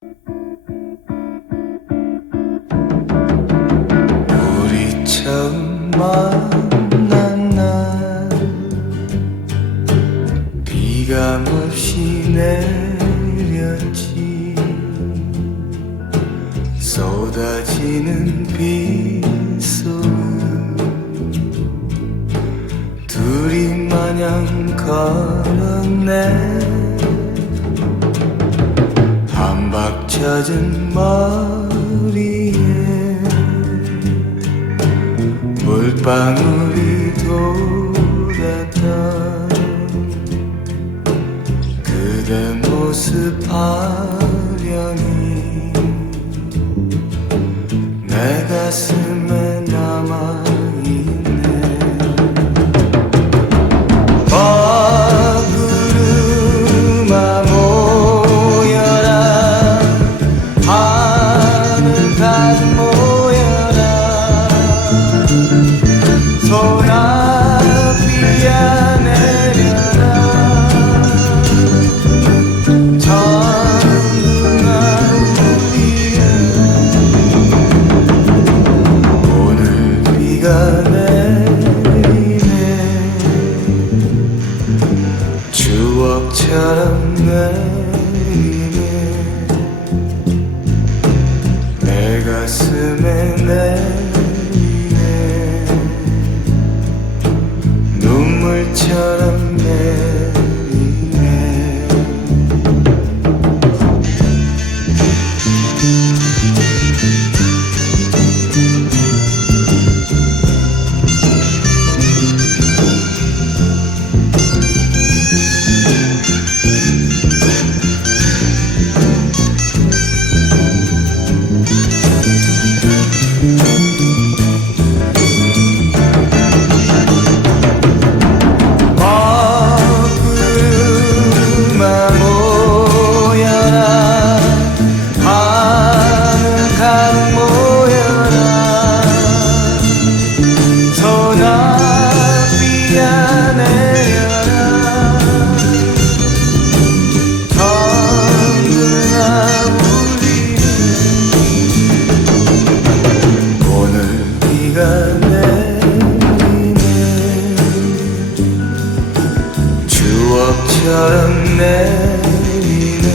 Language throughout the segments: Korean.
우리 처음 만난 날 비가 몹시 내렸지. 쏟아지는 빗소금 둘이 마냥 걸었네 한박 젖은 머리에 물방울이 돋았다 그대 모습 아련히 내 가슴에 추억처럼 내리네 내 가슴에 내리네 눈물처럼 추억처럼 내리네.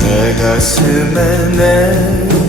내 가슴에 내리네